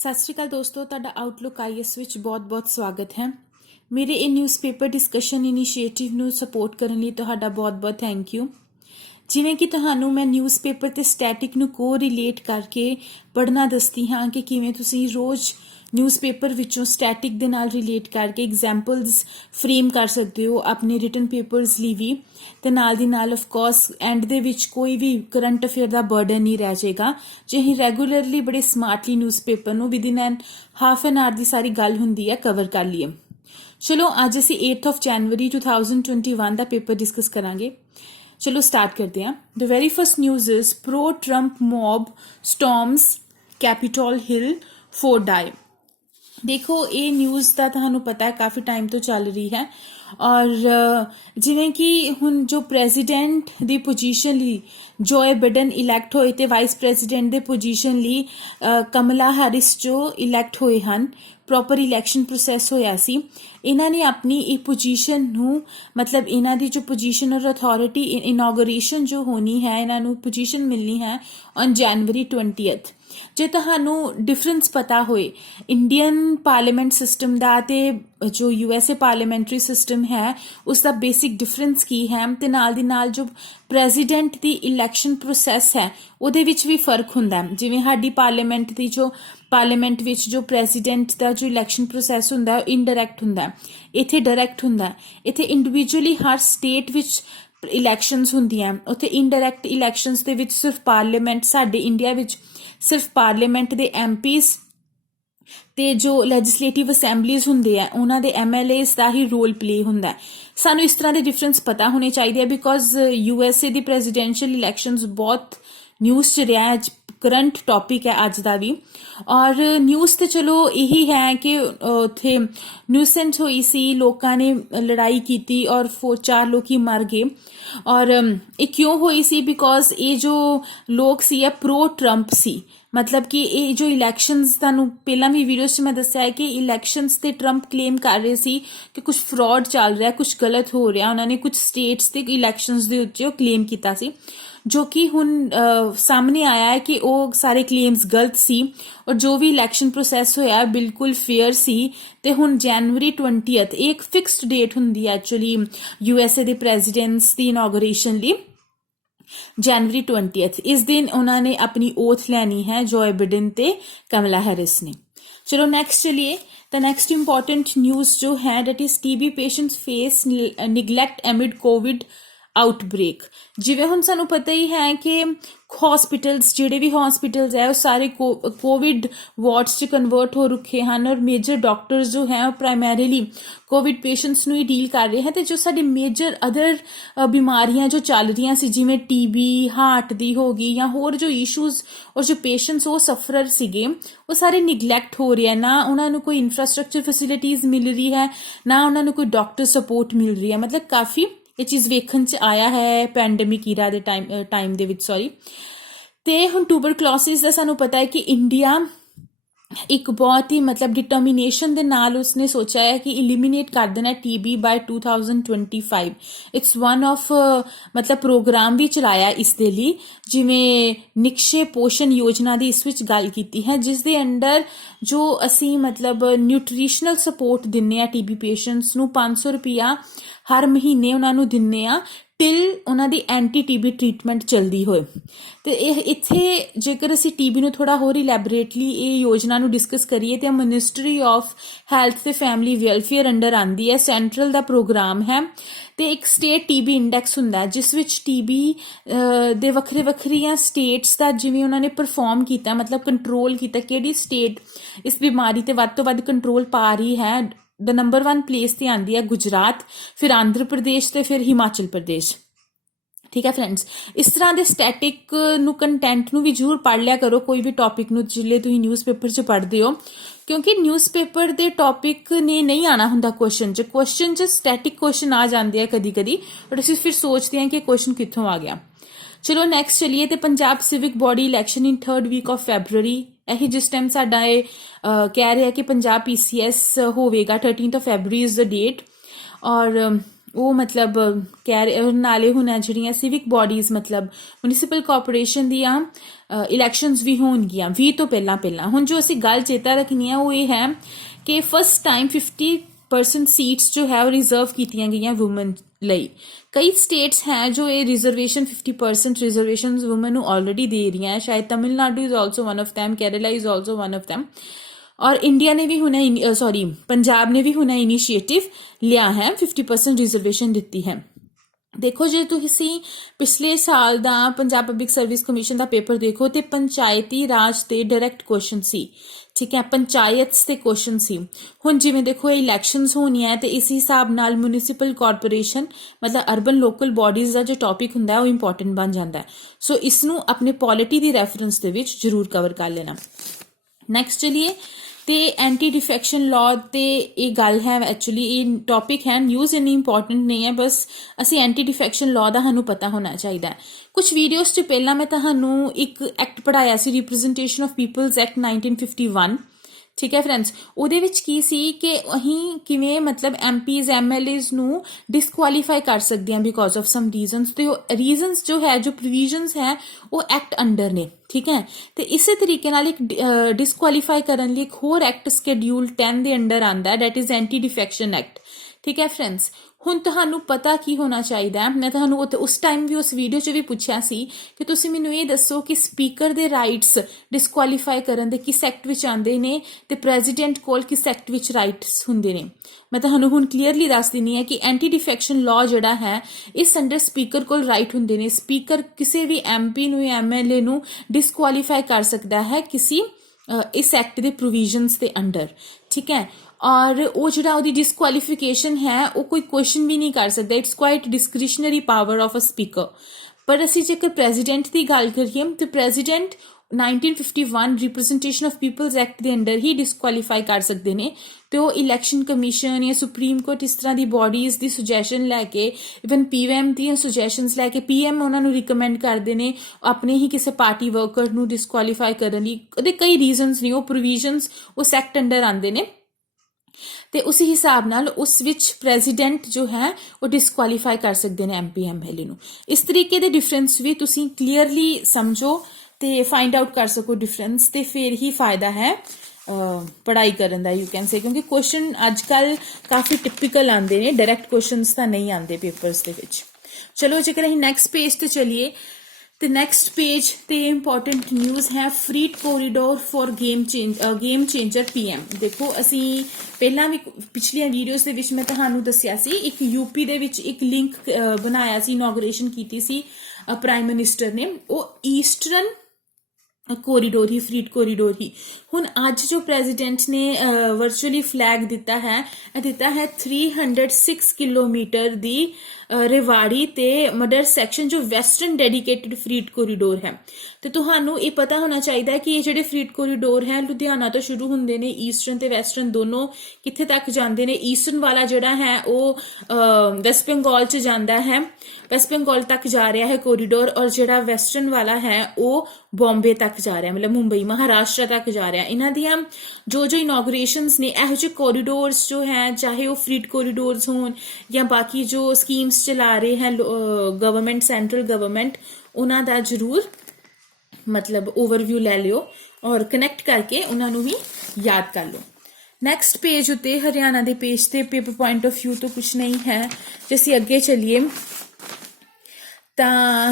ਸਤਿ ਸ਼੍ਰੀ ਅਕਾਲ ਦੋਸਤੋ, ਤੁਹਾਡਾ ਆਊਟਲੁੱਕ ਆਈਐਸ ਵਿੱਚ ਬਹੁਤ-ਬਹੁਤ ਸਵਾਗਤ ਹੈ। ਮੇਰੇ ਇਹ ਨਿਊਜ਼ਪੇਪਰ ਡਿਸਕਸ਼ਨ ਇਨੀਸ਼ੀਏਟਿਵ ਨੂੰ ਸਪੋਰਟ ਕਰਨ ਲਈ ਤੁਹਾਡਾ ਬਹੁਤ-ਬਹੁਤ ਥੈਂਕ ਯੂ। ਜਿਵੇਂ ਕਿ ਤੁਹਾਨੂੰ ਮੈਂ ਨਿਊਜ਼ਪੇਪਰ ਤੇ ਸਟੈਟਿਕ ਨੂੰ ਕੋ-ਰਿਲੇਟ ਕਰਕੇ ਪੜ੍ਹਨਾ ਦੱਸਦੀ ਹਾਂ ਕਿ ਕਿਵੇਂ ਤੁਸੀਂ ਰੋਜ਼ ਨਿਊਜ਼ਪੇਪਰ ਵਿੱਚੋਂ ਸਟੈਟਿਕ ਦੇ ਨਾਲ ਰਿਲੇਟ ਕਰਕੇ ਐਗਜ਼ਾਮਪਲਸ ਫਰੇਮ ਕਰ ਸਕਦੇ ਹੋ ਆਪਣੇ ਰਿਟਨ ਪੇਪਰਸ ਲਈ ਵੀ, ਤੇ ਨਾਲ ਦੀ ਨਾਲ ਆਫ ਕੋਰਸ ਐਂਡ ਦੇ ਵਿੱਚ ਕੋਈ ਵੀ ਕਰੰਟ ਅਫੇਅਰ ਦਾ ਬਰਡਨ ਨਹੀਂ ਰਹਿ ਜਾਏਗਾ ਜੇ ਅਸੀਂ ਰੈਗੂਲਰਲੀ ਬੜੇ ਸਮਾਰਟਲੀ ਨਿਊਜ਼ਪੇਪਰ ਨੂੰ ਵਿਦਿਨ ਐਨ ਹਾਫ ਐਨ ਆਰ ਦੀ ਸਾਰੀ ਗੱਲ ਹੁੰਦੀ ਹੈ ਕਵਰ ਕਰ ਲਈਏ। ਚਲੋ ਅੱਜ ਅਸੀਂ 8th of January 2021 ਦਾ ਪੇਪਰ ਡਿਸਕਸ ਕਰਾਂਗੇ। ਚਲੋ ਸਟਾਰਟ ਕਰਦੇ ਹਾਂ। The very first news is pro Trump mob storms Capitol Hill 4 die। देखो ये न्यूज़ ਦਾ ਤੁਹਾਨੂੰ ਪਤਾ ਹੈ ਕਾਫੀ ਟਾਈਮ ਤੋਂ ਚੱਲ ਰਹੀ ਹੈ ਔਰ ਜਿਵੇਂ ਕਿ ਹੁਣ ਜੋ ਪ੍ਰੈਜ਼ੀਡੈਂਟ ਦੀ ਪੋਜੀਸ਼ਨ ਲਈ ਜੋਏ ਬਿਡਨ ਇਲੈਕਟ ਹੋਏ ਤੇ ਵਾਈਸ ਪ੍ਰੈਜ਼ੀਡੈਂਟ ਦੇ ਪੋਜੀਸ਼ਨ ਲਈ ਕਮਲਾ ਹੈਰਿਸ ਜੋ ਇਲੈਕਟ ਹੋਏ ਹਨ, ਪ੍ਰੋਪਰ ਇਲੈਕਸ਼ਨ ਪ੍ਰੋਸੈਸ ਹੋਇਆ ਸੀ। ਇਹਨਾਂ ਨੇ ਆਪਣੀ ਇਹ ਪੋਜੀਸ਼ਨ ਨੂੰ ਮਤਲਬ ਇਹਨਾਂ ਦੀ ਜੋ ਪੋਜੀਸ਼ਨ ਔਰ ਅਥਾਰਟੀ ਇਨੋਗਰੇਸ਼ਨ ਜੋ ਹੋਣੀ ਹੈ, ਇਹਨਾਂ ਨੂੰ ਪੋਜੀਸ਼ਨ ਮਿਲਣੀ ਹੈ ਔਨ January 20th। ਜੇ ਤੁਹਾਨੂੰ ਡਿਫਰੈਂਸ ਪਤਾ ਹੋਏ ਇੰਡੀਅਨ ਪਾਰਲੀਮੈਂਟ ਸਿਸਟਮ ਦਾ ਤੇ ਜੋ USA ਪਾਰਲੀਮੈਂਟਰੀ ਸਿਸਟਮ ਹੈ ਉਸ ਦਾ ਬੇਸਿਕ ਡਿਫਰੈਂਸ ਕੀ ਹੈ, ਤੇ ਨਾਲ ਦੀ ਨਾਲ ਜੋ ਪ੍ਰੈਜ਼ੀਡੈਂਟ ਦੀ ਇਲੈਕਸ਼ਨ ਪ੍ਰੋਸੈਸ ਹੈ ਉਹਦੇ ਵਿੱਚ ਵੀ ਫਰਕ ਹੁੰਦਾ। ਜਿਵੇਂ ਸਾਡੀ ਪਾਰਲੀਮੈਂਟ ਵਿੱਚ ਜੋ ਪ੍ਰੈਜ਼ੀਡੈਂਟ ਦਾ ਜੋ ਇਲੈਕਸ਼ਨ ਪ੍ਰੋਸੈਸ ਹੁੰਦਾ ਉਹ ਇਨਡਾਇਰੈਕਟ ਹੁੰਦਾ, ਇੱਥੇ ਡਾਇਰੈਕਟ ਹੁੰਦਾ। ਇੱਥੇ ਇੰਡੀਵਿਜੂਅਲੀ ਹਰ ਸਟੇਟ ਵਿੱਚ ਇਲੈਕਸ਼ਨਸ ਹੁੰਦੀਆਂ, ਉੱਥੇ ਇਨਡਾਇਰੈਕਟ ਇਲੈਕਸ਼ਨਸ ਦੇ ਵਿੱਚ ਸਿਰਫ ਪਾਰਲੀਮੈਂਟ, ਸਾਡੇ ਇੰਡੀਆ ਵਿੱਚ ਸਿਰਫ ਪਾਰਲੀਮੈਂਟ ਦੇ MPs ਤੇ ਜੋ ਲੈਜਿਸਲੇਟਿਵ ਅਸੈਂਬਲੀਜ਼ ਹੁੰਦੇ ਆ ਉਹਨਾਂ ਦੇ MLAs ਦਾ ਹੀ ਰੋਲ ਪਲੇ ਹੁੰਦਾ। ਸਾਨੂੰ ਇਸ ਤਰ੍ਹਾਂ ਦੇ ਡਿਫਰੈਂਸ ਪਤਾ ਹੋਣੇ ਚਾਹੀਦੇ ਆ because USA the presidential elections ਬਹੁਤ ਨਿਊਜ਼ 'ਚ ਰਿਹਾ, ਕਰੰਟ ਟੌਪਿਕ ਹੈ ਅੱਜ ਦਾ ਵੀ। ਔਰ ਨਿਊਜ਼ ਤੇ ਚਲੋ ਇਹੀ ਹੈ ਕਿ ਉੱਥੇ ਨਿਊਸੈਂਸ ਹੋਈ ਸੀ, ਲੋਕਾਂ ਨੇ ਲੜਾਈ ਕੀਤੀ ਔਰ 4 ਲੋਕੀ ਮਰ ਗਏ। ਔਰ ਇਹ ਕਿਉਂ ਹੋਈ ਸੀ? ਬਿਕੋਜ਼ ਇਹ ਜੋ ਲੋਕ ਸੀ ਇਹ ਪ੍ਰੋ ਟਰੰਪ ਸੀ, ਮਤਲਬ ਕਿ ਇਹ ਜੋ ਇਲੈਕਸ਼ਨਸ ਤੁਹਾਨੂੰ ਪਹਿਲਾਂ ਵੀ ਵੀਡੀਓਜ਼ 'ਚ ਮੈਂ ਦੱਸਿਆ ਹੈ ਕਿ ਇਲੈਕਸ਼ਨਸ ਤੇ ਟਰੰਪ ਕਲੇਮ ਕਰ ਰਹੇ ਸੀ ਕਿ ਕੁਝ ਫਰਾਡ ਚੱਲ ਰਿਹਾ, ਕੁਝ ਗਲਤ ਹੋ ਰਿਹਾ। ਉਹਨਾਂ ਨੇ ਕੁਝ ਸਟੇਟਸ ਤੇ ਇਲੈਕਸ਼ਨਸ ਦੇ ਉੱਤੇ ਉਹ ਕਲੇਮ ਕੀਤਾ ਸੀ, ਜੋ ਕਿ ਹੁਣ ਸਾਹਮਣੇ ਆਇਆ ਹੈ ਕਿ ਉਹ ਸਾਰੇ ਕਲੇਮਸ ਗਲਤ ਸੀ ਔਰ ਜੋ ਵੀ ਇਲੈਕਸ਼ਨ ਪ੍ਰੋਸੈਸ ਹੋਇਆ ਬਿਲਕੁਲ ਫੇਅਰ ਸੀ। ਤੇ ਹੁਣ January 20th ਇਹ ਇੱਕ ਫਿਕਸਡ ਡੇਟ ਹੁੰਦੀ ਹੈ ਐਕਚੁਅਲੀ USA ਦੇ ਪ੍ਰੈਜ਼ੀਡੈਂਟਸ ਦੀ ਇਨੋਗਰੇਸ਼ਨ ਲਈ, January 20th। ਇਸ ਦਿਨ ਉਹਨਾਂ ਨੇ ਆਪਣੀ ਓਥ ਲੈਣੀ ਹੈ ਜੋਏ ਬਿਡਨ ਤੇ ਕਮਲਾ ਹੈਰਿਸ ਨੇ। ਚਲੋ next ਚਲਿਏ। The next important news जो है that is TB patients face neglect amid COVID outbreak. ਜਿਵੇਂ ਹੁਣ ਸਾਨੂੰ ਪਤਾ ਹੀ ਹੈ ਕਿ ਹਸਪੀਟਲਸ, ਜਿਹੜੇ ਵੀ ਹਸਪੀਟਲਸ ਹੈ ਉਹ ਸਾਰੇ ਕੋਵਿਡ ਵਾਰਡਸ 'ਚ ਕਨਵਰਟ ਹੋ ਰੁਕੇ ਹਨ ਔਰ ਮੇਜਰ ਡਾਕਟਰਸ ਜੋ ਹੈ ਉਹ ਪ੍ਰਾਇਮਰੀਲੀ ਕੋਵਿਡ ਪੇਸ਼ੈਂਟਸ ਨੂੰ ਹੀ ਡੀਲ ਕਰ ਰਹੇ ਹੈ। ਤੇ ਜੋ ਸਾਡੇ ਮੇਜਰ ਅਦਰ ਬਿਮਾਰੀਆਂ ਜੋ ਚੱਲ ਰਹੀਆਂ ਸੀ ਜਿਵੇਂ TB, ਹਾਰਟ ਦੀ ਹੋ ਗਈ ਜਾਂ ਹੋਰ ਜੋ ਇਸ਼ੂਜ਼ ਔਰ ਜੋ ਪੇਸ਼ੈਂਟਸ ਉਹ ਸਫਰਰ ਸੀਗੇ ਉਹ ਸਾਰੇ ਨਿਗਲੈਕਟ ਹੋ ਰਿਹਾ। ਨਾ ਉਹਨਾਂ ਨੂੰ ਕੋਈ ਇਨਫਰਾਸਟ੍ਰਕਚਰ ਫੈਸਿਲਿਟੀਜ਼ ਮਿਲ ਰਹੀ ਹੈ, ਨਾ ਉਹਨਾਂ ਨੂੰ ਕੋਈ ਡਾਕਟਰ ਸਪੋਰਟ ਮਿਲ ਰਹੀ ਹੈ। ਮਤਲਬ ਕਾਫੀ ਇਹ ਚੀਜ਼ ਵੇਖਣ 'ਚ ਆਇਆ ਹੈ ਪੈਂਡੇਮਿਕ ਈਰਾ ਦੇ ਟਾਈਮ ਦੇ ਵਿੱਚ। ਤੇ ਹੁਣ ਟੂਬਰਕਲੋਸਿਸ ਦਾ ਸਾਨੂੰ ਪਤਾ ਹੈ ਕਿ ਇੰਡੀਆ ਇੱਕ ਬਹੁਤ ਹੀ ਮਤਲਬ ਡਿਟਰਮੀਨੇਸ਼ਨ ਦੇ ਨਾਲ ਉਸਨੇ ਸੋਚਿਆ ਹੈ ਕਿ ਇਲੀਮੀਨੇਟ ਕਰ ਦੇਣਾ TB by 2025। It's one of ਮਤਲਬ ਪ੍ਰੋਗਰਾਮ ਵੀ ਚਲਾਇਆ ਇਸ ਦੇ ਲਈ, ਜਿਵੇਂ ਨਿਕਸ਼ੇ ਪੋਸ਼ਣ ਯੋਜਨਾ ਦੀ ਇਸ ਵਿੱਚ ਗੱਲ ਕੀਤੀ ਹੈ, ਜਿਸ ਦੇ ਅੰਡਰ ਜੋ ਅਸੀਂ ਮਤਲਬ ਨਿਊਟ੍ਰੀਸ਼ਨਲ ਸਪੋਰਟ ਦਿੰਦੇ ਆ TB ਪੇਸ਼ੈਂਟਸ ਨੂੰ 500 ਰੁਪਇਆ ਹਰ ਮਹੀਨੇ ਉਹਨਾਂ ਨੂੰ ਦਿੰਦੇ ਆ ਟਿਲ ਉਹਨਾਂ ਦੀ ਐਂਟੀ-TB ਟ੍ਰੀਟਮੈਂਟ ਚੱਲਦੀ ਹੋਏ। ਤੇ ਇਹ ਇੱਥੇ ਜੇਕਰ ਅਸੀਂ TB ਨੂੰ ਥੋੜਾ ਹੋਰ ਇਲੈਬੋਰੇਟਲੀ ਇਹ ਯੋਜਨਾ ਨੂੰ ਡਿਸਕਸ ਕਰੀਏ ਤੇ ਮਿਨਿਸਟਰੀ ਆਫ ਹੈਲਥ ਤੇ ਫੈਮਿਲੀ ਵੈਲਫੇਅਰ ਅੰਡਰ ਆਉਂਦੀ ਹੈ, ਸੈਂਟਰਲ ਦਾ ਪ੍ਰੋਗਰਾਮ ਹੈ। ਤੇ ਇੱਕ ਸਟੇਟ TB ਇੰਡੈਕਸ ਹੁੰਦਾ ਜਿਸ ਵਿੱਚ TB ਦੇ ਵੱਖਰੀਆਂ ਸਟੇਟਸ ਦਾ ਜਿਵੇਂ ਉਹਨਾਂ ਨੇ ਪਰਫਾਰਮ ਕੀਤਾ, ਮਤਲਬ ਕੰਟਰੋਲ ਕੀਤਾ, ਕਿਹੜੀ ਸਟੇਟ ਇਸ ਬਿਮਾਰੀ ਤੇ ਵੱਧ ਤੋਂ ਵੱਧ ਕੰਟਰੋਲ ਪਾ ਰਹੀ ਹੈ। ਦ ਨੰਬਰ 1 ਪਲੇਸ ਤੇ ਆਉਂਦੀ ਹੈ ਗੁਜਰਾਤ, ਫਿਰ ਆਂਧਰ ਪ੍ਰਦੇਸ਼ ਤੇ ਫਿਰ ਹਿਮਾਚਲ ਪ੍ਰਦੇਸ਼। ਠੀਕ ਹੈ ਫਰੈਂਡਸ, ਇਸ ਤਰ੍ਹਾਂ ਦੇ ਸਟੈਟਿਕ ਨੂੰ ਕੰਟੈਂਟ ਨੂੰ ਵੀ ਜ਼ਰੂਰ ਪੜ੍ਹ ਲਿਆ ਕਰੋ ਕੋਈ ਵੀ ਟੌਪਿਕ ਨੂੰ ਜਿਹੜੇ ਤੁਸੀਂ ਨਿਊਜ਼ਪੇਪਰ 'ਚ ਪੜ੍ਹਦੇ ਹੋ, ਕਿਉਂਕਿ ਨਿਊਜ਼ਪੇਪਰ ਦੇ ਟੌਪਿਕ ਨੇ ਨਹੀਂ ਆਉਣਾ ਹੁੰਦਾ ਕੁਐਸਚਨ 'ਚ ਸਟੈਟਿਕ ਕੁਐਸਚਨ ਆ ਜਾਂਦੇ ਆ ਕਦੀ ਬਟ ਅਸੀਂ ਫਿਰ ਸੋਚਦੇ ਹਾਂ ਕਿ ਕੁਐਸਚਨ ਕਿੱਥੋਂ ਆ ਗਿਆ। ਚਲੋ ਨੈਕਸਟ ਚਲੀਏ। ਤੇ Punjab civic body election in 3rd week of February, ਇਹੀ ਜਿਸ ਟਾਈਮ ਸਾਡਾ ਇਹ ਕਹਿ ਰਿਹਾ ਕਿ ਪੰਜਾਬ PCS ਹੋਵੇਗਾ 13th of February is the date. ਔਰ ਉਹ ਮਤਲਬ ਨਾਲੇ ਹੁਣ ਜਿਹੜੀਆਂ ਸਿਵਿਕ ਬਾਡੀਜ਼ ਮਤਲਬ ਮਿਊਨਿਸਪਲ ਕਾਰਪੋਰੇਸ਼ਨ ਦੀਆਂ ਇਲੈਕਸ਼ਨਸ ਵੀ ਹੋਣਗੀਆਂ 20 ਤੋਂ ਪਹਿਲਾਂ ਹੁਣ ਜੋ ਅਸੀਂ ਗੱਲ ਚੇਤਾ ਰੱਖਣੀ ਆ ਉਹ ਇਹ ਹੈ ਕਿ ਫਸਟ ਟਾਈਮ 50% ਸੀਟਸ ਜੋ ਹੈ ਉਹ ਰਿਜ਼ਰਵ ਕੀਤੀਆਂ ਗਈਆਂ ਵੂਮਨ ਲਈ। ਕਈ ਸਟੇਟਸ ਹੈ ਜੋ ਇਹ ਰਿਜ਼ਰਵੇਸ਼ਨ 50% ਰਿਜ਼ਰਵੇਸ਼ਨਸ ਵੂਮਨ ਨੂੰ ਆਲਰੇਡੀ ਦੇ ਰਹੀਆਂ ਹੈ, ਸ਼ਾਇਦ Tamil Nadu is also one of them, Kerala is also one of them, और इंडिया ने भी हुने पंजाब ने भी हुने इनिशिएटिव लिया है 50% रिजर्वेशन दी है। देखो जे तुसी पिछले साल दा पंजाब पब्लिक सर्विस कमीशन दा पेपर देखो तो पंचायती राज ते डायरैक्ट क्वेश्चन सी, ठीक है, पंचायत से क्वेश्चन सी। हुण जिवें देखो इलैक्शनस होनी है तो इस हिसाब नाल म्यूनिसिपल कॉरपोरेशन मतलब अर्बन लोकल बॉडीज़ का जो टॉपिक हुंदा है वो इंपॉर्टेंट बन जाता है। सो इसनूं अपने पॉलिटी की रैफरेंस दे विच जरूर कवर कर लेना। नैक्सट चलिए तो एंटी डिफेक्शन लॉ ते ये गल है, एक्चुअली ये टॉपिक है, न्यूज़ इन्नी इंपॉर्टेंट नहीं है, बस असी एंटी डिफेक्शन लॉ का सानू पता होना चाहिए। कुछ वीडियोस तो पहला मैं तुहानू एक एक्ट पढ़ाया सी रिप्रजेंटेशन ऑफ पीपल्स एक्ट 1951, ठीक है फ्रेंड्स। ਉਹਦੇ ਵਿੱਚ ਕੀ ਸੀ ਕਿ ਅਸੀਂ ਕਿਵੇਂ ਮਤਲਬ ਐਮਪੀਜ਼ ਐਮਐਲਏਜ਼ ਨੂੰ ਡਿਸਕੁਆਲੀਫਾਈ ਕਰ ਸਕਦੇ ਹਾਂ ਬਿਕੋਜ਼ ਆਫ ਸਮ ਰੀਜ਼ਨਸ, ਤੇ ਉਹ ਰੀਜ਼ਨਸ ਜੋ ਹੈ ਜੋ ਪ੍ਰੋਵੀਜ਼ਨਸ ਹੈ ਉਹ ਐਕਟ ਅੰਡਰ ਨੇ, ਠੀਕ ਹੈ। ਤੇ ਇਸੇ ਤਰੀਕੇ ਨਾਲ ਇੱਕ ਡਿਸਕੁਆਲੀਫਾਈ ਕਰਨ ਲਈ ਇੱਕ ਹੋਰ ਐਕਟ ਸ਼ਡਿਊਲ 10 ਦੇ ਅੰਡਰ ਆਂਦਾ, that is anti defection act, ਠੀਕ ਹੈ फ्रेंड्स। ਹੁਣ ਤੁਹਾਨੂੰ ਪਤਾ ਕੀ ਹੋਣਾ ਚਾਹੀਦਾ, ਮੈਂ ਤੁਹਾਨੂੰ ਉਸ ਟਾਈਮ ਵੀ ਉਸ ਵੀਡੀਓ 'ਚ ਵੀ ਪੁੱਛਿਆ ਸੀ ਕਿ ਤੁਸੀਂ ਮੈਨੂੰ ਇਹ ਦੱਸੋ ਕਿ ਸਪੀਕਰ ਦੇ ਰਾਈਟਸ ਡਿਸਕੁਆਲੀਫਾਈ ਕਰਨ ਦੇ ਕਿਸ ਐਕਟ ਵਿੱਚ ਆਉਂਦੇ ਨੇ ਤੇ ਪ੍ਰੈਜ਼ੀਡੈਂਟ ਕੋਲ ਕਿਸ ਐਕਟ ਵਿੱਚ ਰਾਈਟਸ ਹੁੰਦੇ ਨੇ। ਮੈਂ ਤੁਹਾਨੂੰ ਹੁਣ ਕਲੀਅਰਲੀ ਦੱਸ ਦਿੰਦੀ ਹਾਂ ਕਿ ਐਂਟੀ ਡਿਫੈਕਸ਼ਨ ਲਾਅ ਜਿਹੜਾ ਹੈ ਇਸ ਅੰਡਰ ਸਪੀਕਰ ਕੋਲ ਰਾਈਟ ਹੁੰਦੇ ਨੇ। ਸਪੀਕਰ ਕਿਸੇ ਵੀ ਐਮਪੀ ਨੂੰ ਜਾਂ ਐਮਐਲਏ ਨੂੰ ਡਿਸਕੁਆਲੀਫਾਈ ਕਰ ਸਕਦਾ ਹੈ ਕਿਸੇ इस एक्ट के प्रोविजनस के अंडर, ठीक है। और वो जो डिसकुआलीफिकेशन है वो कोई क्वेश्चन भी नहीं कर सकता, it's quite discretionary power of a speaker. पर असी जेकर प्रेजिडेंट की गल करिए तो president 1951 representation of peoples act के अंडर ही डिसकुआलीफाई कर सकते हैं। तो इलैक्शन कमीशन या सुप्रीम कोर्ट इस तरह की बॉडीज़ की सुजैशन लैके इवन पीएम दी सुजैशनस लैके पीएम उन्होंने रिकमेंड करते हैं अपने ही किसी पार्टी वर्कर नू डिसकुआलीफाई करने लिए। कई रीजनस ने वो प्रोविजनस उस एक्ट अंडर आते हैं तो उस हिसाब नाल उस विच प्रेजिडेंट जो है वो डिसकुआलीफाई कर सकते हैं एमपी एमएलए नू। इस तरीके के डिफरेंस भी तुसी क्लीयरली समझो तो फाइंड आउट कर सको डिफरेंस, तो फिर ही फायदा है पढ़ाई करन दा, यू कैन से, क्योंकि क्वेश्चन अजकल काफ़ी टिपिकल आते हैं, डायरैक्ट क्वेश्चनस तो नहीं आते पेपर्स दे विच। चलो जेकर असीं नैक्सट पेज ते चलिए तो नैक्सट पेज ते इंपॉर्टेंट न्यूज़ है freight corridor for game changer PM. देखो असी पहला भी पिछलियां वीडियोस दे विच मैं तुहानू दस्सिया सी एक यूपी दे विच एक लिंक बनाया सी, इनॉग्रेशन कीती सी प्राइम मिनिस्टर ने, वो ईस्टर्न कोरीडोर ही फ्रीट कोरीडोर ही। हुण अज जो प्रेजिडेंट ने वर्चुअली फ्लैग दिता है 306 किलोमीटर दी रेवाड़ी ते मडर सैक्शन जो वैसटर्न डेडिकेटेड फ्रीट कोरीडोर है। तो तुहानू ये पता होना चाहिए कि ये जिहड़े फ्रीट कोरीडोर है लुधियाना तो शुरू होंदे ने, ईस्टर्न ते वैसटर्न दोनों कित्थे तक जांदे ने। ईस्टर्न वाला जिहड़ा है वो वैस्ट बंगाल च जांदा है, वैस्ट बंगाल तक जा रहा है कोरीडोर, और जिहड़ा वैसटर्न वाला है वो बॉम्बे तक जा रहा है, मतलब मुंबई महाराष्ट्र तक जा रहा है। इन्हां दियां जो इनॉग्रेशनस ने इहो जिहे कोरीडोर्स जो हैं, चाहे वो फ्रीट कोरीडोर्स होन या बाकी जो स्कीम्स चला रहे हैं गवर्नमेंट सेंट्रल गवर्नमेंट, उन्हां दा जरूर मतलब ओवरव्यू ले लियो और कनैक्ट करके उन्होंने भी याद कर लो। नैक्सट पेज उत्ते हरियाणा के पेज से पेपर पॉइंट ऑफ व्यू तो कुछ नहीं है। जैसे अगे चलिए तो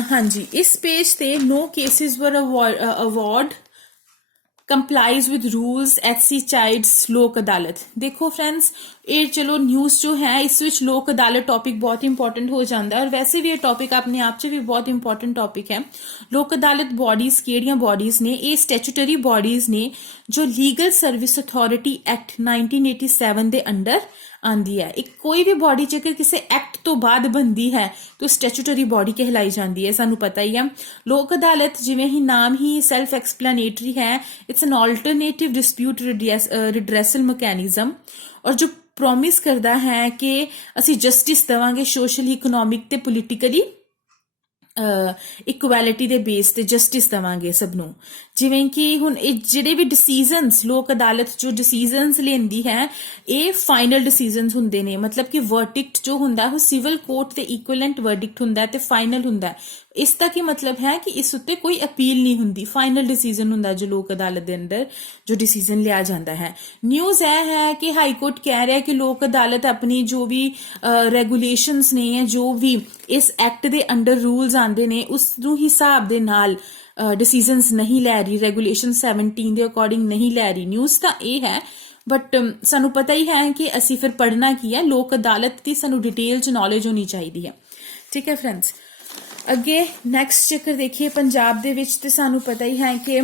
हाँ जी, इस पेज से no cases were award complies with rules HC child's Lok Adalat. देखो फ्रेंड्स ये चलो न्यूज़ जो है इस विच लोक अदालत टॉपिक बहुत इंपॉर्टेंट हो जाता है, और वैसे भी ये टॉपिक अपने आप च भी बहुत इंपॉर्टेंट टॉपिक है। लोक अदालत बॉडीज़ केड़ियां बॉडीज़ ने, ये स्टैचूटरी बॉडीज़ ने जो लीगल सर्विस अथॉरिटी एक्ट 1987 के अंडर आंदी है। एक कोई भी बॉडी जेकर किसी एक्ट तो बाद बनती है तो स्टैचूटरी बॉडी कहलाई जाती है, सानू पता ही है। लोक अदालत जिवें ही नाम ही सेल्फ एक्सप्लेनेटरी है, it's an alternative dispute redressal mechanism, और जो प्रॉमिस करता है कि असी जस्टिस देवांगे सोशली इकोनॉमिक ते पोलिटिकली ਇਕੁਐਲਿਟੀ ਦੇ ਬੇਸ ਤੇ ਜਸਟਿਸ ਦੇਵਾਂਗੇ ਸਭ ਨੂੰ। ਜਿਵੇਂ ਕਿ ਹੁਣ ਇਹ ਜਿਹੜੇ ਵੀ ਡਿਸੀਜਨਸ ਲੋਕ ਅਦਾਲਤ ਜੋ ਡਿਸੀਜਨਸ ਲੈਂਦੀ ਹੈ ਇਹ ਫਾਈਨਲ ਡਿਸੀਜਨਸ ਹੁੰਦੇ ਨੇ, ਮਤਲਬ ਕਿ ਵਰਡਿਕਟ ਜੋ ਹੁੰਦਾ ਉਹ ਸਿਵਲ ਕੋਰਟ ਦੇ ਇਕੁਇਵਲੈਂਟ ਵਰਡਿਕਟ ਹੁੰਦਾ ਤੇ ਫਾਈਨਲ ਹੁੰਦਾ। ਇਸ ਦਾ ਕੀ ਮਤਲਬ ਹੈ ਕਿ ਇਸ ਉੱਤੇ ਕੋਈ ਅਪੀਲ ਨਹੀਂ ਹੁੰਦੀ, ਫਾਈਨਲ ਡਿਸੀਜਨ ਹੁੰਦਾ ਜੋ ਲੋਕ ਅਦਾਲਤ ਦੇ ਅੰਦਰ ਜੋ ਡਿਸੀਜਨ ਲਿਆ ਜਾਂਦਾ ਹੈ। ਨਿਊਜ਼ ਇਹ ਹੈ ਕਿ ਹਾਈ ਕੋਰਟ ਕਹਿ ਰਿਹਾ ਕਿ ਲੋਕ ਅਦਾਲਤ ਆਪਣੀ ਜੋ ਵੀ ਰੈਗੂਲੇਸ਼ਨਸ ਨੇ ਜੋ ਵੀ ਇਸ ਐਕਟ ਦੇ ਅੰਡਰ ਰੂਲਸ ਆਉਂਦੇ ਨੇ ਉਸ ਨੂੰ ਹਿਸਾਬ ਦੇ ਨਾਲ ਡਿਸੀਜਨਸ ਨਹੀਂ ਲੈ ਰਹੀ, ਰੈਗੂਲੇਸ਼ਨ 17 ਦੇ ਅਕੋਰਡਿੰਗ ਨਹੀਂ ਲੈ ਰਹੀ। ਨਿਊਜ਼ ਤਾਂ ਇਹ ਹੈ ਬਟ ਸਾਨੂੰ ਪਤਾ ਹੀ ਹੈ ਕਿ ਅਸੀਂ ਫਿਰ ਪੜ੍ਹਨਾ ਕੀ ਹੈ, ਲੋਕ ਅਦਾਲਤ ਦੀ ਸਾਨੂੰ ਡਿਟੇਲ 'ਚ ਨੌਲੇਜ ਹੋਣੀ ਚਾਹੀਦੀ ਹੈ। ਠੀਕ ਹੈ ਫਰੈਂਡਸ, ਅੱਗੇ ਨੈਕਸਟ ਜੇਕਰ ਦੇਖੀਏ ਪੰਜਾਬ ਦੇ ਵਿੱਚ ਤੇ ਸਾਨੂੰ ਪਤਾ ਹੀ ਹੈ ਕਿ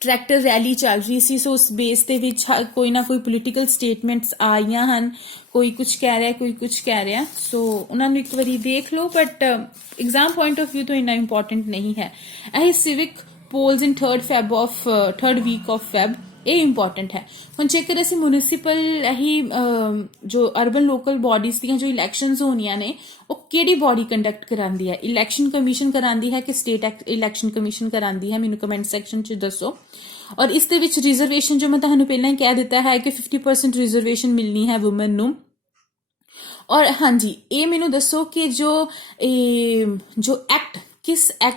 ਟਰੈਕਟਰ ਰੈਲੀ ਚੱਲ ਰਹੀ ਸੀ, ਸੋ ਉਸ ਬੇਸ ਦੇ ਵਿੱਚ ਕੋਈ ਨਾ ਕੋਈ ਪੋਲੀਟੀਕਲ ਸਟੇਟਮੈਂਟਸ ਆਈਆਂ ਹਨ, ਕੋਈ ਕੁਝ ਕਹਿ ਰਿਹਾ ਕੋਈ ਕੁਝ ਕਹਿ ਰਿਹਾ, ਸੋ ਉਹਨਾਂ ਨੂੰ ਇੱਕ ਵਾਰੀ ਦੇਖ ਲਓ but exam point of view ਤੋਂ ਇੰਨਾ ਇੰਪੋਰਟੈਂਟ ਨਹੀਂ ਹੈ। ਇਹ civic polls in third week of Feb ਇਹ ਇੰਪੋਰਟੈਂਟ ਹੈ। ਹੁਣ ਜੇਕਰ ਅਸੀਂ ਮਿਊਨਿਸਪਲ ਇਹੀ ਜੋ ਅਰਬਨ ਲੋਕਲ ਬਾਡੀਜ਼ ਦੀਆਂ ਜੋ ਇਲੈਕਸ਼ਨਸ ਹੋਣੀਆਂ ਨੇ ਉਹ ਕਿਹੜੀ ਬਾਡੀ ਕੰਡਕਟ ਕਰਾਉਂਦੀ ਹੈ, ਇਲੈਕਸ਼ਨ ਕਮਿਸ਼ਨ ਕਰਾਉਂਦੀ ਹੈ ਕਿ ਸਟੇਟ ਇਲੈਕਸ਼ਨ ਕਮਿਸ਼ਨ ਕਰਾਉਂਦੀ ਹੈ, ਮੈਨੂੰ ਕਮੈਂਟ ਸੈਕਸ਼ਨ 'ਚ ਦੱਸੋ। ਔਰ ਇਸ ਦੇ ਵਿੱਚ ਰਿਜ਼ਰਵੇਸ਼ਨ ਜੋ ਮੈਂ ਤੁਹਾਨੂੰ ਪਹਿਲਾਂ ਹੀ ਕਹਿ ਦਿੱਤਾ ਹੈ ਕਿ 50% ਰਿਜ਼ਰਵੇਸ਼ਨ ਮਿਲਣੀ ਹੈ ਵੂਮਨ ਨੂੰ। ਔਰ ਹਾਂਜੀ ਇਹ ਮੈਨੂੰ ਦੱਸੋ ਕਿ ਜੋ ਐਕਟ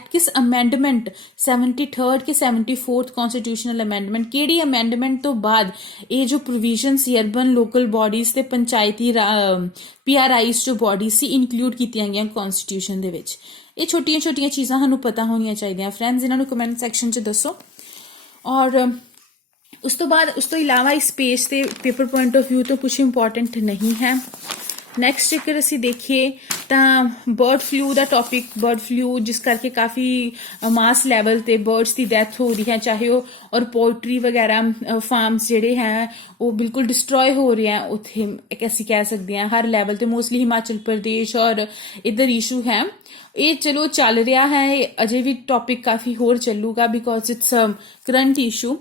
ਕਿਸ ਅਮੈਂਡਮੈਂਟ 73rd ਕਿ 74th ਕਨਸਟੀਟਿਊਸ਼ਨਲ ਅਮੈਂਡਮੈਂਟ ਕਿਹੜੀ ਅਮੈਂਡਮੈਂਟ ਤੋਂ ਬਾਅਦ ਇਹ ਜੋ ਪ੍ਰੋਵੀਜ਼ਨਸ ਅਰਬਨ ਲੋਕਲ ਬਾਡੀਜ਼ ਤੇ ਪੰਚਾਇਤੀ PRIs ਜੋ ਬਾਡੀਜ਼ ਸੀ ਇਨਕਲੂਡ ਕੀਤੀਆਂ ਗਈਆਂ ਕਨਸਟੀਟਿਊਸ਼ਨ ਦੇ ਵਿੱਚ। ਇਹ ਛੋਟੀਆਂ ਚੀਜ਼ਾਂ ਸਾਨੂੰ ਪਤਾ ਹੋਣੀਆਂ ਚਾਹੀਦੀਆਂ ਫਰੈਂਡਸ, ਇਹਨਾਂ ਨੂੰ ਕਮੈਂਟ ਸੈਕਸ਼ਨ 'ਚ ਦੱਸੋ। ਔਰ ਉਸ ਤੋਂ ਇਲਾਵਾ ਇਸ ਪੇਜ ਤੇ ਪੇਪਰ ਪੁਆਇੰਟ ਆਫ ਵਿਊ ਤੋਂ ਕੁਝ ਇੰਪੋਰਟੈਂਟ ਨਹੀਂ ਹੈ। ਨੈਕਸਟ ਜੇਕਰ ਅਸੀਂ ਦੇਖੀਏ ਤਾਂ ਬਰਡ ਫਲੂ ਦਾ ਟੌਪਿਕ, ਬਰਡ ਫਲੂ ਜਿਸ ਕਰਕੇ ਕਾਫੀ ਮਾਸ ਲੈਵਲ ਤੇ ਬਰਡਸ ਦੀ ਡੈਥ ਹੋ ਰਹੀ ਹੈ, ਚਾਹੇ ਉਹ ਔਰ ਪੋਲਟਰੀ ਵਗੈਰਾ ਫਾਰਮਸ ਜਿਹੜੇ ਹੈ ਉਹ ਬਿਲਕੁਲ ਡਿਸਟਰੋਏ ਹੋ ਰਹੇ ਹੈ ਉੱਥੇ, ਅਸੀਂ ਕਹਿ ਸਕਦੇ ਹਾਂ ਹਰ ਲੈਵਲ ਤੇ, ਮੋਸਟਲੀ ਹਿਮਾਚਲ ਪ੍ਰਦੇਸ਼ ਔਰ ਇੱਧਰ ਇਸ਼ੂ ਹੈ। ਇਹ ਚਲੋ ਚੱਲ ਰਿਹਾ ਹੈ, ਅਜੇ ਵੀ ਟੌਪਿਕ ਕਾਫੀ ਹੋਰ ਚੱਲੂਗਾ ਬਿਕੋਜ਼ ਇਟਸ ਕਰੰਟ ਇਸ਼ੂ।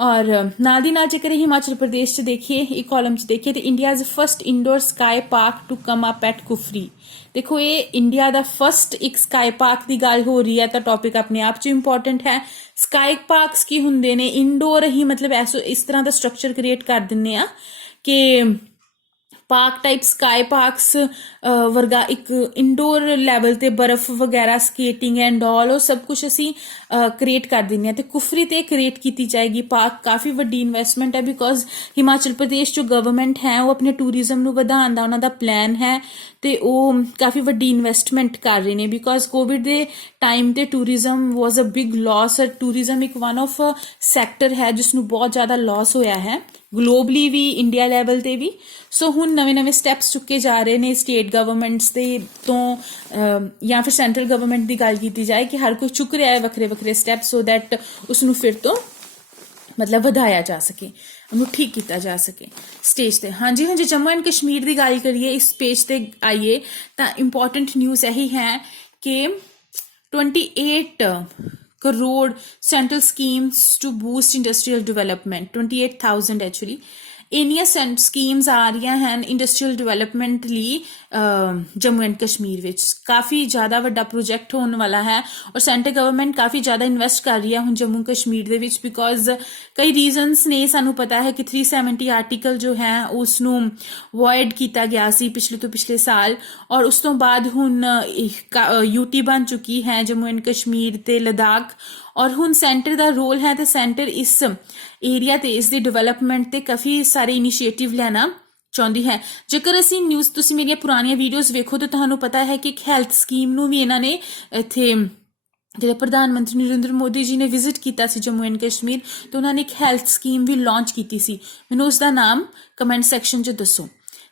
ਔਰ ਨਾਲ ਦੀ ਨਾਲ ਜੇਕਰ ਹਿਮਾਚਲ ਪ੍ਰਦੇਸ਼ 'ਚ ਦੇਖੀਏ ਇੱਕ ਕਾਲਮ 'ਚ ਦੇਖੀਏ ਤੇ India's first indoor sky park to come up at Kufri. ਦੇਖੋ ਇਹ ਇੰਡੀਆ ਦਾ ਫਸਟ ਇੱਕ ਸਕਾਈ ਪਾਰਕ ਦੀ ਗੱਲ ਹੋ ਰਹੀ ਹੈ ਤਾਂ ਟੌਪਿਕ ਆਪਣੇ ਆਪ 'ਚ ਇੰਪੋਰਟੈਂਟ ਹੈ। ਸਕਾਈ ਪਾਰਕਸ ਕੀ ਹੁੰਦੇ ਨੇ, ਇੰਡੋਰ ਹੀ ਮਤਲਬ ਇਸ ਤਰ੍ਹਾਂ ਦਾ ਸਟਰਕਚਰ ਕ੍ਰੀਏਟ ਕਰ ਦਿੰਦੇ ਆ ਕਿ ਪਾਰਕ ਟਾਈਪ ਸਕਾਈ ਪਾਰਕਸ ਵਰਗਾ ਇੱਕ ਇੰਡੋਰ ਲੈਵਲ ਤੇ ਬਰਫ਼ ਵਗੈਰਾ ਸਕੇਟਿੰਗ ਐਂਡ ਆਲ ਉਹ ਸਭ ਕੁਝ ਅਸੀਂ ਕ੍ਰੀਏਟ ਕਰ ਦਿੰਦੇ ਹਾਂ ਤੇ ਕੁਫਰੀ ਤੇ ਕ੍ਰੀਏਟ ਕੀਤੀ ਜਾਏਗੀ ਪਾਰਕ। ਕਾਫੀ ਵੱਡੀ ਇਨਵੈਸਟਮੈਂਟ ਹੈ ਬਿਕੋਜ਼ ਹਿਮਾਚਲ ਪ੍ਰਦੇਸ਼ ਜੋ ਗਵਰਨਮੈਂਟ ਹੈ ਉਹ ਆਪਣੇ ਟੂਰਿਜ਼ਮ ਨੂੰ ਵਧਾਉਣ ਦਾ ਉਹਨਾਂ ਦਾ ਪਲਾਨ ਹੈ ਤੇ ਉਹ ਕਾਫੀ ਵੱਡੀ ਇਨਵੈਸਟਮੈਂਟ ਕਰ ਰਹੇ ਨੇ ਬਿਕੋਜ਼ ਕੋਵਿਡ ਦੇ ਟਾਈਮ ਤੇ tourism was a big loss. Tourism ਇੱਕ ਵਨ ਆਫ ਸੈਕਟਰ ਹੈ ਜਿਸ ਨੂੰ ਬਹੁਤ ਜ਼ਿਆਦਾ ਲਾਸ ਹੋਇਆ ਹੈ ਗਲੋਬਲੀ ਵੀ ਇੰਡੀਆ ਲੈਵਲ ਤੇ ਵੀ। ਸੋ ਹੁਣ ਨਵੇਂ ਸਟੈਪਸ ਚੁੱਕੇ ਜਾ ਰਹੇ ਨੇ ਸਟੇਟ ਗਵਰਨਮੈਂਟਸ ਦੇ ਤੋਂ ਜਾਂ ਫਿਰ ਸੈਂਟਰਲ ਗਵਰਨਮੈਂਟ ਦੀ ਗੱਲ ਕੀਤੀ ਜਾਏ ਕਿ ਹਰ ਕੋਈ ਚੁੱਕ ਰਿਹਾ ਹੈ ਵੱਖਰੇ ਸਟੈਪਸ ਸੋ ਦੈਟ ਉਸ ਨੂੰ ਫਿਰ ਤੋਂ ਮਤਲਬ ਵਧਾਇਆ ਜਾ ਸਕੇ, ਉਹਨੂੰ ਠੀਕ ਕੀਤਾ ਜਾ ਸਕੇ ਸਟੇਜ ਤੇ। ਹਾਂਜੀ ਜੇ ਜੰਮੂ ਐਂਡ ਕਸ਼ਮੀਰ ਦੀ ਗੱਲ ਕਰੀਏ ਇਸ ਪੇਜ ਤੇ ਆਈਏ ਤਾਂ ਇੰਪੋਰਟੈਂਟ ਨਿਊਜ਼ ਇਹੀ ਹੈ ਕਿ 28 crore central schemes to boost industrial development, 28,000 actually ਇੰਨੀਆਂ ਸਕੀਮਸ ਆ ਰਹੀਆਂ ਹਨ ਇੰਡਸਟਰੀਅਲ ਡਿਵੈਲਪਮੈਂਟ ਲਈ ਜੰਮੂ ਐਂਡ ਕਸ਼ਮੀਰ ਵਿੱਚ। ਕਾਫੀ ਜ਼ਿਆਦਾ ਵੱਡਾ ਪ੍ਰੋਜੈਕਟ ਹੋਣ ਵਾਲਾ ਹੈ ਔਰ ਸੈਂਟਰ ਗਵਰਨਮੈਂਟ ਕਾਫੀ ਜ਼ਿਆਦਾ ਇਨਵੈਸਟ ਕਰ ਰਹੀ ਹੈ ਹੁਣ ਜੰਮੂ ਕਸ਼ਮੀਰ ਦੇ ਵਿੱਚ ਬਿਕੋਜ਼ ਕਈ ਰੀਜ਼ਨਸ ਨੇ। ਸਾਨੂੰ ਪਤਾ ਹੈ ਕਿ 370 ਆਰਟੀਕਲ ਜੋ ਹੈ ਉਸ ਨੂੰ ਵੋਇਡ ਕੀਤਾ ਗਿਆ ਸੀ ਪਿਛਲੇ ਸਾਲ ਔਰ ਉਸ ਤੋਂ ਬਾਅਦ ਹੁਣ UT ਬਣ ਚੁੱਕੀ ਹੈ ਜੰਮੂ ਐਂਡ ਕਸ਼ਮੀਰ ਤੇ ਲਦਾਖ ਔਰ ਹੁਣ ਸੈਂਟਰ ਦਾ ਰੋਲ ਹੈ ਤੇ ਸੈਂਟਰ ਇਸ ਏਰੀਆ ਤੇ ਇਸ ਦੀ ਡਿਵੈਲਪਮੈਂਟ ਤੇ ਕਾਫੀ ਸਾਰੇ ਇਨੀਸ਼ੀਏਟਿਵ ਲੈਣਾ ਚਾਹੁੰਦੀ ਹੈ। ਜੇਕਰ ਅਸੀਂ ਨਿਊਜ਼ ਤੁਸੀਂ ਮੇਰੀਆਂ ਪੁਰਾਣੀਆਂ ਵੀਡੀਓਜ਼ ਵੇਖੋ ਤਾਂ ਤੁਹਾਨੂੰ ਪਤਾ ਹੈ ਕਿ ਇੱਕ ਹੈਲਥ ਸਕੀਮ ਨੂੰ ਵੀ ਇਹਨਾਂ ਨੇ ਇੱਥੇ ਜਿਹੜੇ ਪ੍ਰਧਾਨ ਮੰਤਰੀ ਨਰਿੰਦਰ ਮੋਦੀ ਜੀ ਨੇ ਵਿਜ਼ਿਟ ਕੀਤਾ ਸੀ ਜੰਮੂ ਐਂਡ ਕਸ਼ਮੀਰ ਤਾਂ ਉਹਨਾਂ ਨੇ ਇੱਕ ਹੈਲਥ ਸਕੀਮ ਵੀ ਲਾਂਚ ਕੀਤੀ ਸੀ, ਮੈਨੂੰ ਉਸ ਦਾ ਨਾਮ ਕਮੈਂਟ ਸੈਕਸ਼ਨ 'ਚ ਦੱਸੋ।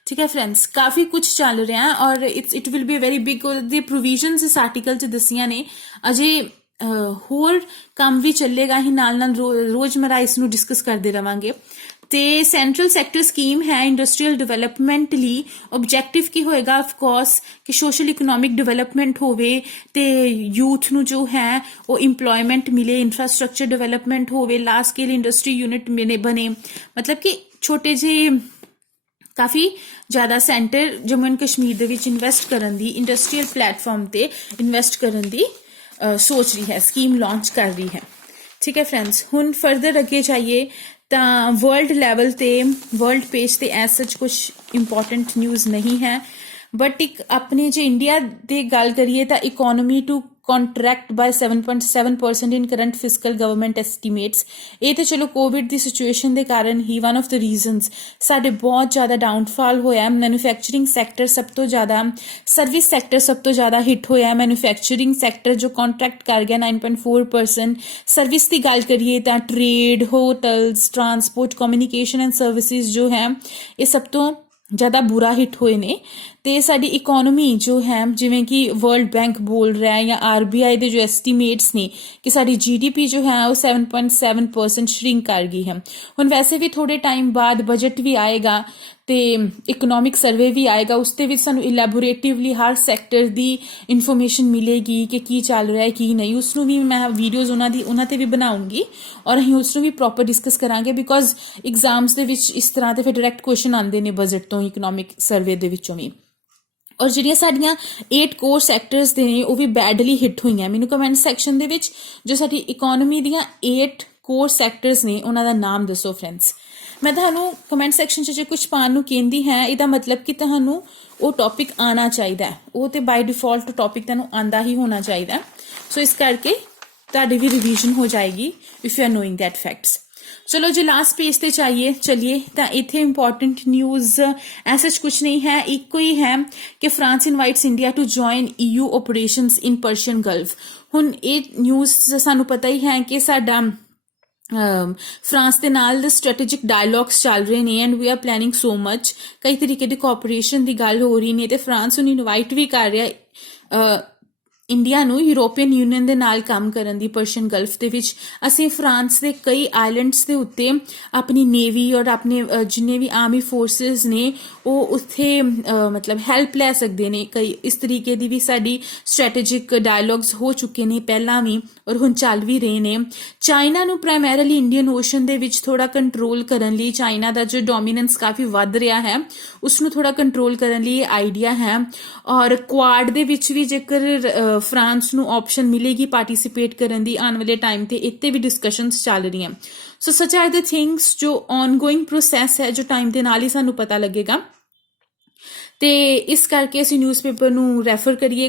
ਠੀਕ ਹੈ ਫਰੈਂਡਸ, ਕਾਫੀ ਕੁਝ ਚੱਲ ਰਿਹਾ ਔਰ it will be a very big ਦੀ ਪ੍ਰੋਵੀਜ਼ਨਸ ਇਸ ਆਰਟੀਕਲ 'ਚ ਦੱਸੀਆਂ ਨੇ। ਅਜੇ ਹੋਰ ਕੰਮ ਵੀ ਚੱਲੇਗਾ ਹੀ ਨਾਲ ਰੋਜ਼ਮਰਾ ਇਸ ਨੂੰ ਡਿਸਕਸ ਕਰਦੇ ਰਵਾਂਗੇ। ਤੇ ਸੈਂਟਰਲ ਸੈਕਟਰ ਸਕੀਮ ਹੈ ਇੰਡਸਟਰੀਅਲ ਡਿਵੈਲਪਮੈਂਟ ਲਈ। ਓਬਜੈਕਟਿਵ ਕੀ ਹੋਏਗਾ ਆਫ ਕੋਰਸ ਕਿ ਸੋਸ਼ਲ ਇਕਨੋਮਿਕ ਡਿਵੈਲਪਮੈਂਟ ਹੋਵੇ ਤੇ ਯੂਥ ਨੂੰ ਜੋ ਹੈ ਉਹ ਇੰਪਲੋਇਮੈਂਟ ਮਿਲੇ, ਇਨਫਰਾਸਟ੍ਰਕਚਰ ਡਿਵੈਲਪਮੈਂਟ ਹੋਵੇ, ਲਾਰਜ ਸਕੇਲ ਇੰਡਸਟਰੀ ਯੂਨਿਟ ਬਣੇ, ਮਤਲਬ ਕਿ ਛੋਟੇ ਜਿਹੇ ਕਾਫੀ ਜ਼ਿਆਦਾ ਸੈਂਟਰ ਜੰਮੂ ਐਂਡ ਕਸ਼ਮੀਰ ਦੇ ਵਿੱਚ ਇਨਵੈਸਟ ਕਰਨ ਦੀ, ਇੰਡਸਟਰੀਅਲ ਪਲੇਟਫਾਰਮ ਤੇ ਇਨਵੈਸਟ ਕਰਨ ਦੀ ਸੋਚ ਰਹੀ ਹੈ, ਸਕੀਮ ਲਾਂਚ ਕਰ ਰਹੀ ਹੈ। ਠੀਕ ਹੈ ਫਰੈਂਡਸ, ਹੁਣ ਫਰਦਰ ਅੱਗੇ ਜਾਈਏ ਤਾਂ ਵਰਲਡ ਲੈਵਲ ਤੇ ਵਰਲਡ ਪੇਜ ਤੇ ਐਸ ਸੱਚ ਕੁਝ ਇੰਪੋਰਟੈਂਟ ਨਿਊਜ਼ ਨਹੀਂ ਹੈ, ਬਟ ਇੱਕ ਆਪਣੇ ਜੇ ਇੰਡੀਆ ਦੀ ਗੱਲ ਕਰੀਏ ਤਾਂ economy to contract by 7.7% in current fiscal government estimates। ਇਹ ਤੇ ਚਲੋ ਕੋਵਿਡ ਦੀ ਸਿਚੁਏਸ਼ਨ ਦੇ ਕਾਰਨ ਹੀ ਵਨ ਆਫ ਦ ਰੀਜ਼ਨਸ ਸਾਡੇ ਬਹੁਤ ਜ਼ਿਆਦਾ ਡਾਊਨਫਾਲ ਹੋਇਆ। ਮੈਨੂਫੈਕਚਰਿੰਗ ਸੈਕਟਰ ਸਭ ਤੋਂ ਜ਼ਿਆਦਾ, ਸਰਵਿਸ ਸੈਕਟਰ ਸਭ ਤੋਂ ਜ਼ਿਆਦਾ ਹਿੱਟ ਹੋਇਆ। ਮੈਨੂਫੈਕਚਰਿੰਗ ਸੈਕਟਰ ਜੋ ਕੰਟਰੈਕਟ ਕਰ ਗਿਆ 9.4%। ਸਰਵਿਸ ਦੀ ਗੱਲ ਕਰੀਏ ਤਾਂ trade, hotels, transport, communication and services ਜੋ ਹੈ ਇਹ ਸਭ ਤੋਂ ਜ਼ਿਆਦਾ ਬੁਰਾ ਹਿੱਟ ਹੋਏ ਨੇ। ਤੇ ਸਾਡੀ ਇਕੋਨਮੀ ਜੋ ਹੈ, ਜਿਵੇਂ ਕਿ ਵਰਲਡ ਬੈਂਕ ਬੋਲ ਰਿਹਾ ਹੈ ਜਾਂ RBI ਦੇ ਜੋ ਐਸਟੀਮੇਟਸ ਨੇ ਕਿ ਸਾਡੀ GDP ਜੋ ਹੈ ਉਹ 7.7% ਸ਼ਰਿੰਕ ਕਰ ਗਈ ਹੈ। ਹੁਣ ਵੈਸੇ ਵੀ ਥੋੜੇ ਟਾਈਮ ਬਾਅਦ ਬਜਟ ਵੀ ਆਏਗਾ ਤੇ ਇਕਨੋਮਿਕ ਸਰਵੇ ਵੀ ਆਏਗਾ, ਉਸ ਦੇ ਵਿੱਚ ਸਾਨੂੰ ਇਲੈਬੋਰੇਟਿਵਲੀ ਹਰ ਸੈਕਟਰ ਦੀ ਇਨਫੋਰਮੇਸ਼ਨ ਮਿਲੇਗੀ ਕਿ ਕੀ ਚੱਲ ਰਿਹਾ ਹੈ ਕੀ ਨਹੀਂ। ਉਸ ਨੂੰ ਵੀ ਮੈਂ ਵੀਡੀਓਜ਼ ਉਹਨਾਂ ਤੇ ਵੀ ਬਣਾਉਂਗੀ ਔਰ ਅਸੀਂ ਉਸ ਨੂੰ ਵੀ ਪ੍ਰੋਪਰ ਡਿਸਕਸ ਕਰਾਂਗੇ, ਬਿਕੋਜ਼ ਐਗਜ਼ਾਮਸ ਦੇ ਵਿੱਚ ਇਸ ਤਰ੍ਹਾਂ ਦੇ ਫਿਰ ਡਾਇਰੈਕਟ ਕੁਐਸਚਨ ਆਉਂਦੇ ਨੇ ਬਜਟ ਤੋਂ, ਇਕਨੋਮਿਕ ਸਰਵੇ ਦੇ ਵਿੱਚੋਂ ਵੀ। ਔਰ ਜਿਹੜੀਆਂ ਸਾਡੀਆਂ 8 ਕੋਰ ਸੈਕਟਰਸ ਦੇ ਨੇ ਉਹ ਵੀ ਬੈਡਲੀ ਹਿੱਟ ਹੋਈਆਂ। ਮੈਨੂੰ ਕਮੈਂਟ ਸੈਕਸ਼ਨ ਦੇ ਵਿੱਚ ਜੋ ਸਾਡੀ ਇਕੋਨਮੀ ਦੀਆਂ 8 ਕੋਰ ਸੈਕਟਰਸ ਨੇ ਉਹਨਾਂ ਦਾ ਨਾਮ ਦੱਸੋ ਫਰੈਂਡਸ। ਮੈਂ ਤੁਹਾਨੂੰ ਕਮੈਂਟ ਸੈਕਸ਼ਨ 'ਚ ਜੇ ਕੁਝ ਪਾਉਣ ਨੂੰ ਕਹਿੰਦੀ ਹੈ, ਇਹਦਾ ਮਤਲਬ ਕਿ ਤੁਹਾਨੂੰ ਉਹ ਟੌਪਿਕ ਆਉਣਾ ਚਾਹੀਦਾ, ਉਹ ਤੇ ਬਾਈ ਡਿਫਾਲਟ ਟੌਪਿਕ ਤੁਹਾਨੂੰ ਆਉਂਦਾ ਹੀ ਹੋਣਾ ਚਾਹੀਦਾ। ਸੋ ਇਸ ਕਰਕੇ ਤੁਹਾਡੀ ਵੀ ਰਿਵੀਜ਼ਨ ਹੋ ਜਾਏਗੀ if you are knowing that facts. ਚਲੋ ਜੇ ਲਾਸਟ ਪੇਜ ਤੇ ਚਲੀਏ ਤਾਂ ਇੱਥੇ ਇੰਪੋਰਟੈਂਟ ਨਿਊਜ਼ ਐਸਾ ਕੁਝ ਨਹੀਂ ਹੈ, ਇੱਕੋ ਹੀ ਹੈ ਕਿ France invites India to join EU operations in Persian Gulf. ਹੁਣ ਇਹ ਨਿਊਜ਼ ਸਾਨੂੰ ਪਤਾ ਹੀ ਹੈ ਕਿ ਸਾਡਾ ਫਰਾਂਸ ਦੇ ਨਾਲ ਦੇ ਸਟ੍ਰੈਟੇਜਿਕ ਡਾਇਲੌਗਸ ਚੱਲ ਰਹੇ ਨੇ and we are planning so much. ਕਈ ਤਰੀਕੇ ਦੀ ਕੋਆਪਰੇਸ਼ਨ ਦੀ ਗੱਲ ਹੋ ਰਹੀ ਨੇ ਤੇ ਫਰਾਂਸ ਨੂੰ ਇਨਵਾਈਟ ਵੀ ਕਰ ਰਿਹਾ ਇੰਡੀਆ ਨੂੰ ਯੂਰੋਪੀਅਨ ਯੂਨੀਅਨ ਦੇ ਨਾਲ ਕੰਮ ਕਰਨ ਦੀ ਪਰਸ਼ੀਅਨ ਗਲਫ ਦੇ ਵਿੱਚ। ਅਸੀਂ ਫਰਾਂਸ ਦੇ ਕਈ ਆਈਲੈਂਡਸ ਦੇ ਉੱਤੇ ਆਪਣੀ ਨੇਵੀ ਔਰ ਆਪਣੇ ਜਿੰਨੇ ਵੀ ਆਰਮੀ ਫੋਰਸਿਸ ਨੇ ਉਹ ਉੱਥੇ ਮਤਲਬ ਹੈਲਪ ਲੈ ਸਕਦੇ ਨੇ। ਕਈ ਇਸ ਤਰੀਕੇ ਦੀ ਵੀ ਸਾਡੀ ਸਟ੍ਰੈਟੇਜਿਕ ਡਾਇਲੌਗਸ ਹੋ ਚੁੱਕੇ ਨੇ ਪਹਿਲਾਂ ਵੀ ਔਰ ਹੁਣ ਚੱਲ ਵੀ ਰਹੇ ਨੇ। ਚਾਈਨਾ ਨੂੰ ਪ੍ਰਾਇਮਰੀਲੀ ਇੰਡੀਅਨ ਓਸ਼ਨ ਦੇ ਵਿੱਚ ਥੋੜਾ ਕੰਟਰੋਲ ਕਰਨ ਲਈ, ਚਾਈਨਾ ਦਾ ਜੋ ਡੋਮੀਨੈਂਸ ਕਾਫੀ ਵੱਧ ਰਿਹਾ ਹੈ ਉਸ ਨੂੰ ਥੋੜਾ ਕੰਟਰੋਲ ਕਰਨ ਲਈ ਇਹ ਆਈਡੀਆ ਹੈ। ਔਰ ਕੁਆਡ ਦੇ ਵਿੱਚ ਵੀ ਜੇਕਰ ਫਰਾਂਸ ਨੂੰ ਆਪਸ਼ਨ ਮਿਲੇਗੀ ਪਾਰਟਿਸਿਪੇਟ ਕਰਨ ਦੀ ਆਉਣ ਵਾਲੇ ਟਾਈਮ ਤੇ, ਇੱਥੇ ਵੀ ਡਿਸਕਸ਼ਨਸ ਚੱਲ ਰਹੀਆਂ। ਸੋ ਸਚ ਆਰ ਦ ਥਿੰਗਸ ਜੋ ਔਨਗੋਇੰਗ ਪ੍ਰੋਸੈਸ ਹੈ, ਜੋ ਟਾਈਮ ਦੇ ਨਾਲ ਹੀ ਸਾਨੂੰ ਪਤਾ ਲੱਗੇਗਾ। ਤੇ ਇਸ ਕਰਕੇ ਅਸੀਂ ਨਿਊਜ਼ਪੇਪਰ ਨੂੰ ਰੈਫਰ ਕਰੀਏ,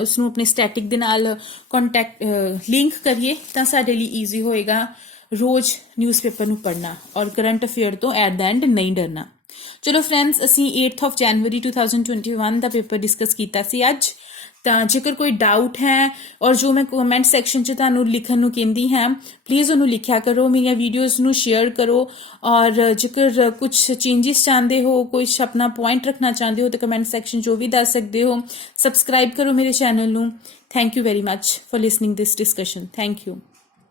ਉਸਨੂੰ ਆਪਣੇ ਸਟੈਟਿਕ ਦੇ ਨਾਲ ਕੰਟੈਕਟ ਲਿੰਕ ਕਰੀਏ ਤਾਂ ਸਾਡੇ ਲਈ ਈਜ਼ੀ ਹੋਏਗਾ ਰੋਜ਼ ਨਿਊਜ਼ਪੇਪਰ ਨੂੰ ਪੜ੍ਹਨਾ ਔਰ ਕਰੰਟ ਅਫੇਅਰ ਤੋਂ ਐਟ ਦ ਐਂਡ ਨਹੀਂ ਡਰਨਾ। ਚਲੋ ਫਰੈਂਡਸ, ਅਸੀਂ 8th of January 2021 ਦਾ ਪੇਪਰ ਡਿਸਕਸ ਕੀਤਾ ਸੀ ਅੱਜ। ਤਾਂ ਜੇਕਰ ਕੋਈ ਡਾਊਟ ਹੈ ਔਰ ਜੋ ਮੈਂ ਕਮੈਂਟ ਸੈਕਸ਼ਨ 'ਚ ਤੁਹਾਨੂੰ ਲਿਖਣ ਨੂੰ ਕਹਿੰਦੀ ਹਾਂ, ਪਲੀਜ਼ ਉਹਨੂੰ ਲਿਖਿਆ ਕਰੋ, ਮੇਰੀਆਂ ਵੀਡੀਓਜ਼ ਨੂੰ ਸ਼ੇਅਰ ਕਰੋ। ਔਰ ਜੇਕਰ ਕੁਝ ਚੇਂਜਿਸ ਚਾਹੁੰਦੇ ਹੋ, ਕੁਛ ਆਪਣਾ ਪੁਆਇੰਟ ਰੱਖਣਾ ਚਾਹੁੰਦੇ ਹੋ ਤਾਂ ਕਮੈਂਟ ਸੈਕਸ਼ਨ 'ਚ ਉਹ ਵੀ ਦੱਸ ਸਕਦੇ ਹੋ। ਸਬਸਕ੍ਰਾਈਬ ਕਰੋ ਮੇਰੇ ਚੈਨਲ ਨੂੰ। Thank you very much for listening this discussion. Thank you.